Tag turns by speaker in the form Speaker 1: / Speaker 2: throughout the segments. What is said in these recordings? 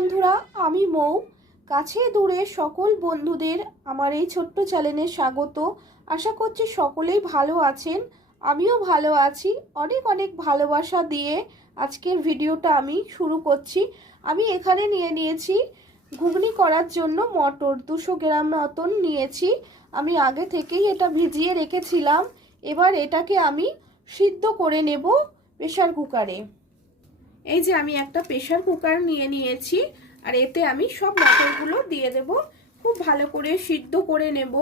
Speaker 1: বন্ধুরা, আমি মৌ। কাছে দূরে সকল বন্ধুদের আমার এই ছোট্ট চ্যানেলে স্বাগত। আশা করছি সকলেই ভালো আছেন। আমিও ভালো আছি। অনেক অনেক ভালোবাসা দিয়ে আজকের ভিডিওটা আমি শুরু করছি। আমি এখানে নিয়ে নিয়েছি ঘুগনি করার জন্য মটর। দুশো গ্রাম মতন নিয়েছি। আমি আগে থেকেই এটা ভিজিয়ে রেখেছিলাম। এবার এটাকে আমি সিদ্ধ করে নেব প্রেশার কুকারে। এই যে আমি একটা প্রেশার কুকার নিয়ে নিয়েছি, আর এতে আমি সব মটরগুলো দিয়ে দেব। খুব ভালো করে সিদ্ধ করে নেব।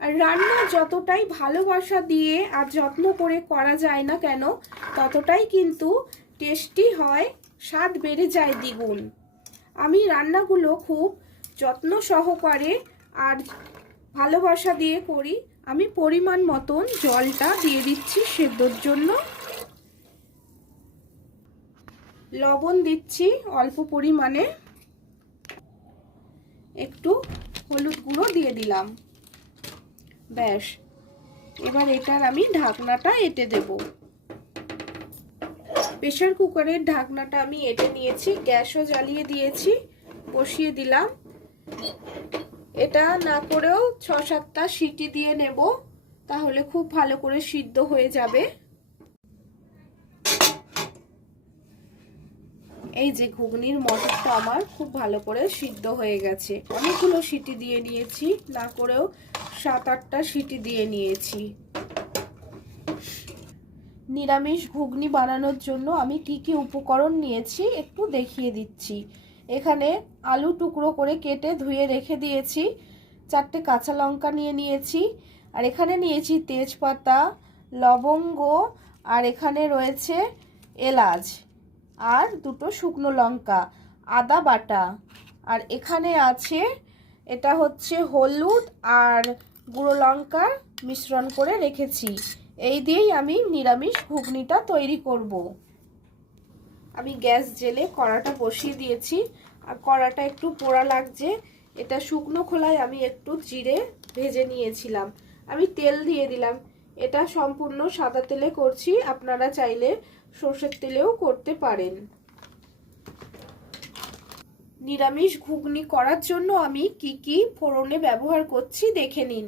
Speaker 1: আর রান্না যতটাই ভালোবাসা দিয়ে আর যত্ন করে করা যায় না কেন, ততটাই কিন্তু টেস্টি হয়, স্বাদ বেড়ে যায় দ্বিগুণ। আমি রান্নাগুলো খুব যত্ন সহকারে আর ভালোবাসা দিয়ে করি। আমি পরিমাণ মতন জলটা দিয়ে দিচ্ছি সেদ্ধর জন্য। লবণ দিচ্ছি অল্প পরিমাণে। একটু হলুদ গুঁড়ো দিয়ে দিলাম। ব্যাস। এবার এটার আমি ঢাকনাটা এঁটে দেব। প্রেশার কুকারের ঢাকনাটা আমি এঁটে নিয়েছি, গ্যাসও জ্বালিয়ে দিয়েছি, বসিয়ে দিলাম। এটা না করেও ছ সাতটা সিটি দিয়ে নেব, তাহলে খুব ভালো করে সিদ্ধ হয়ে যাবে। এই যে ঘুগনির মটরটা আমার খুব ভালো করে সিদ্ধ হয়ে গেছে। অনেকগুলো সিটি দিয়ে নিয়েছি, না করেও সাত আটটা সিটি দিয়ে নিয়েছি। নিরামিষ ঘুগনি বানানোর জন্য আমি কি কি উপকরণ নিয়েছি একটু দেখিয়ে দিচ্ছি। এখানে আলু টুকরো করে কেটে ধুয়ে রেখে দিয়েছি, চারটে কাঁচা লঙ্কা নিয়ে নিয়েছি, আর এখানে নিয়েছি তেজপাতা, লবঙ্গ, আর এখানে রয়েছে এলাচ। আর দুটো শুকনো লঙ্কা, আদা বাটা। আর এখানে আছে, এটা হচ্ছে হলুদ আর গুঁড়ো লঙ্কার মিশ্রণ করে রেখেছি। এই দিয়েই আমি নিরামিষ ঘুগনিটা তৈরি করব। আমি গ্যাস জেলে কড়াটা বসিয়ে দিয়েছি। আর কড়াটা একটু পোড়া লাগছে। এটা শুকনো খোলায় আমি একটু জিরে ভেজে নিয়েছিলাম। আমি তেল দিয়ে দিলাম। এটা সম্পূর্ণ সাদা তেলে করছি। আপনারা চাইলে সর্ষের তেলেও করতে পারেন। নিরামিষ ঘুগনি করার জন্য আমি কি কি ফোড়নে ব্যবহার করছি দেখে নিন।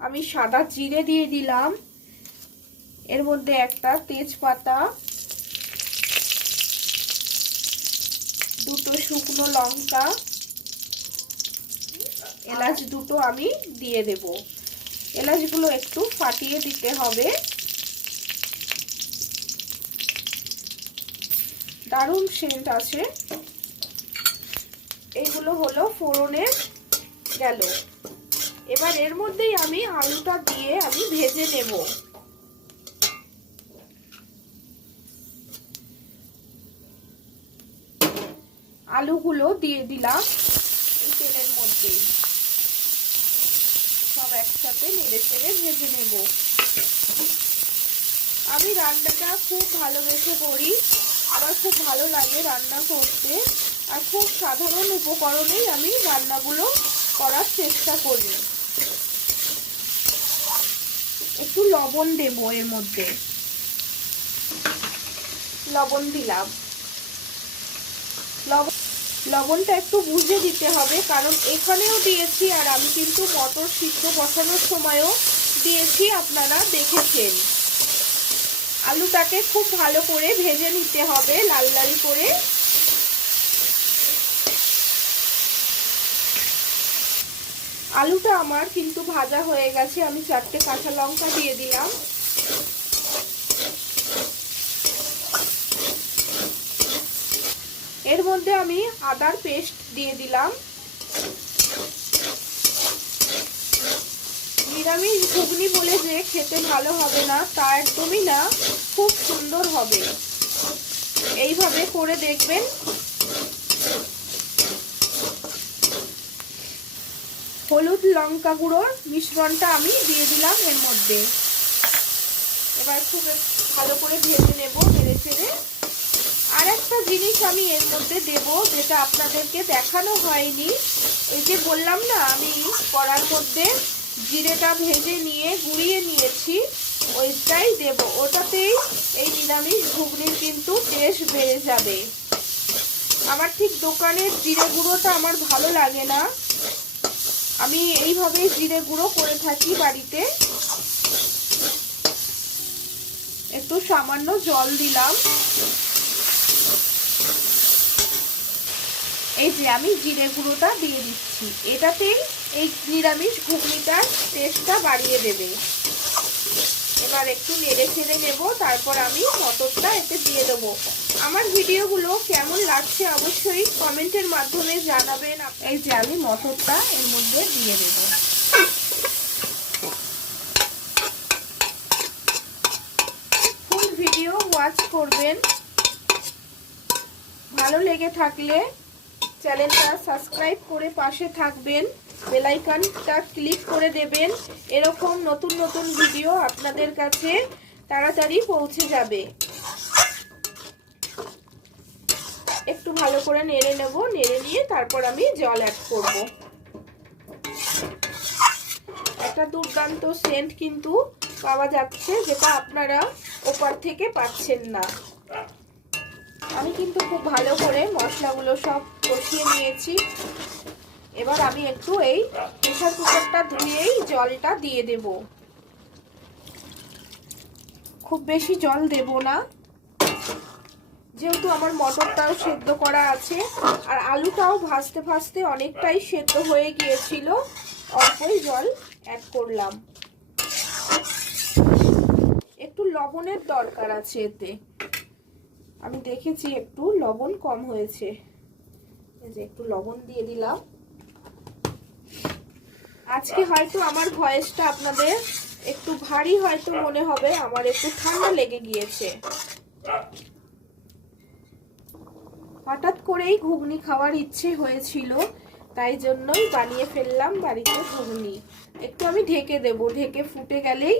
Speaker 1: আমি সাদা জিরে দিয়ে দিলাম। এর মধ্যে একটা তেজপাতা, দুটো শুকনো লঙ্কা, এলাচ দুটো আমি দিয়ে দেব। এলাচগুলো একটু ফাটিয়ে দিতে হবে। দারুণ সেন্ট আছে। এইগুলো হলো ফোড়নের গেল। এবার এর মধ্যেই আমি আলুটা দিয়ে আমি ভেজে নেব। আলুগুলো দিয়ে দিলাম এই তেলের মধ্যেই। সব একসাথে নেড়ে চেড়ে ভেজে নেব। আমি রান্নাটা খুব ভালোবেসে করি। আমার খুব ভালো লাগে রান্না করতে। আর খুব সাধারণ উপকরণেই আমি রান্নাগুলো করার চেষ্টা করি। একটু লবণ দেব এর মধ্যে। লবণ দিলাম। লবণটা একটু বুঝে দিতে হবে, কারণ এখানেও দিয়েছি আর আমি কিন্তু মটর সিদ্ধ বসানোর সময়ও দিয়েছি, আপনারা দেখেছেন। আলুটাকে খুব ভালো করে ভেজে নিতে হবে, লাল লাল করে। আলুটা আমার কিন্তু ভাজা হয়ে গেছে, আমি চারটে কাঁচা লঙ্কা দিয়ে দিলাম এর মধ্যে আমি আদার পেস্ট দিয়ে দিলাম। নিরামিষ ঘুগনি বলে যে খেতে ভালো হবে না, তা একদমই না, খুব সুন্দর হবে। এইভাবে করে দেখবেন। হলুদ লঙ্কা গুঁড়োর মিশ্রণটা আমি দিয়ে দিলাম এর মধ্যে। এবার খুব ভালো করে ভেজে নেব, নেড়ে ছেড়ে আর একটা জিনিস আমি এর মধ্যে দেব, যেটা আপনাদেরকে দেখানো হয়নি। এই যে বললাম না, আমি করার মধ্যে জিরেটা ভেজে নিয়ে, গুঁড়িয়ে নিয়েছি, ওইটাই দেব। ওটাতেই এই নিরামিষ ঘুগনির কিন্তু টেস্ট বেড়ে যাবে। আমার ঠিক দোকানের জিরে গুঁড়োটা আমার ভালো লাগে না। আমি এইভাবে জিরে গুঁড়ো করে থাকি বাড়িতে। একটু সামান্য জল দিলাম। এই যে আমি জিরে গুঁড়োটা দিয়ে দিচ্ছি। এটাতেই এই নিরামিষ ঘুগনিটার টেস্টটা বাড়িয়ে দেবে। এবার একটু নেড়ে ছেড়ে নেব, তারপর আমি মটরটা এতে দিয়ে দেবো। আমার ভিডিওগুলো কেমন লাগছে অবশ্যই কমেন্টের মাধ্যমে জানাবেন। এই যে আমি মটরটা এর মধ্যে দিয়ে দেব। ভিডিও ওয়াচ করবেন। ভালো লেগে থাকলে চ্যানেলটা সাবস্ক্রাইব করে পাশে থাকবেন বেলাইকানটা ক্লিক করে দেবেন, এরকম নতুন নতুন ভিডিও আপনাদের কাছে তাড়াতাড়ি পৌঁছে যাবে। একটু ভালো করে নেড়ে নেব, নেড়ে নিয়ে তারপর আমি জল অ্যাড করব। একটা দুর্দান্ত সেন্ট কিন্তু পাওয়া যাচ্ছে, যেটা আপনারা ওপার থেকে পাচ্ছেন না। আমি কিন্তু খুব ভালো করে মশলাগুলো সব কষিয়ে নিয়েছি। এবার আমি একটু এই প্রেশার কুকারটা ধুয়েই জলটা দিয়ে দেব। খুব বেশি জল দেব না। যেহেতু আমার মটরটাও সেদ্ধ করা আছে, আর আলুটাও ভাজতে ভাজতে অনেকটাই সেদ্ধ হয়ে গিয়েছিল, অল্পই জল অ্যাড করলাম। একটু লবণের দরকার আছে এতে। আমি দেখেছি একটু লবণ কম হয়েছে। এই যে একটু লবণ দিয়ে দিলাম। আজকে হয়তো আমার ভয়েসটা আপনাদের একটু ভারী হয়তো মনে হবে, আমার একটু ঠান্ডা লেগে গিয়েছে। হঠাৎ করেই ঘুগনি খাওয়ার ইচ্ছে হয়েছিল, তাই জন্যই বানিয়ে ফেললাম বাড়িতে ঘুগনি। একটু আমি ঢেকে দেব, ঢেকে ফুটে গেলেই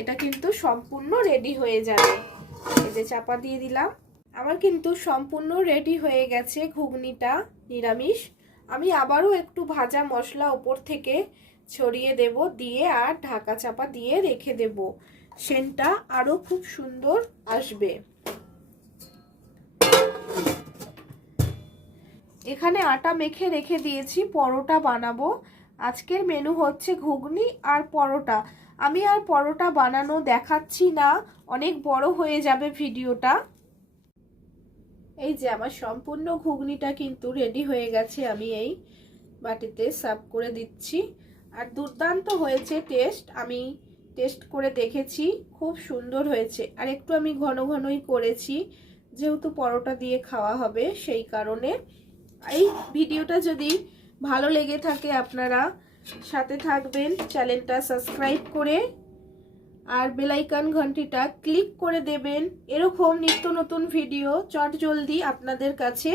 Speaker 1: এটা কিন্তু সম্পূর্ণ রেডি হয়ে যাবে। এই যে চাপা দিয়ে দিলাম। আমার কিন্তু সম্পূর্ণ রেডি হয়ে গেছে ঘুগনিটা, নিরামিষ। আমি আবারও একটু ভাজা মশলা ওপর থেকে ছড়িয়ে দেব, দিয়ে আর ঢাকা চাপা দিয়ে রেখে দেব। সেনটা আরও খুব সুন্দর আসবে। এখানে আটা মেখে রেখে দিয়েছি, পরোটা বানাবো। আজকের মেনু হচ্ছে ঘুগনি আর পরোটা। আমি আর পরোটা বানানো দেখাচ্ছি না, অনেক বড় হয়ে যাবে ভিডিওটা এই যে আমার সম্পূর্ণ ঘুগনিটা কিন্তু রেডি হয়ে গেছে, আমি এই বাটিতে সার্ভ করে দিচ্ছি। আর দুর্দান্ত হয়েছে টেস্ট আমি টেস্ট করে দেখেছি, খুব সুন্দর হয়েছে। আর একটু আমি ঘন ঘনই করেছি, যেহেতু পরোটা দিয়ে খাওয়া হবে সেই কারণে। এই ভিডিওটা যদি ভালো লেগে থাকে আপনারা, সাথে থাকবেন, চ্যানেলটা সাবস্ক্রাইব করে আর বেলাইকান ঘন্টিটা ক্লিক করে দেবেন। এরকম নিত্য নতুন ভিডিও চট জলদি আপনাদের কাছে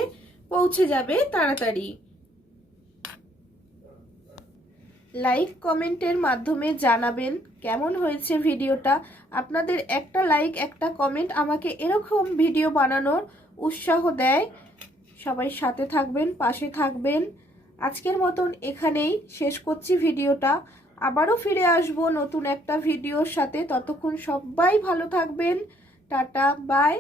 Speaker 1: পৌঁছে যাবে তাড়াতাড়ি। লাইক, কমেন্টের মাধ্যমে জানাবেন কেমন হয়েছে ভিডিওটা। আপনাদের একটা লাইক, একটা কমেন্ট আমাকে এরকম ভিডিও বানানোর উৎসাহ দেয়। সবাই সাথে থাকবেন, পাশে থাকবেন। আজকের মতন এখানেই শেষ করছি ভিডিওটা। আবারও ফিরে আসব নতুন একটা ভিডিওর সাথে। ততক্ষণ সবাই ভালো থাকবেন। Tata bye.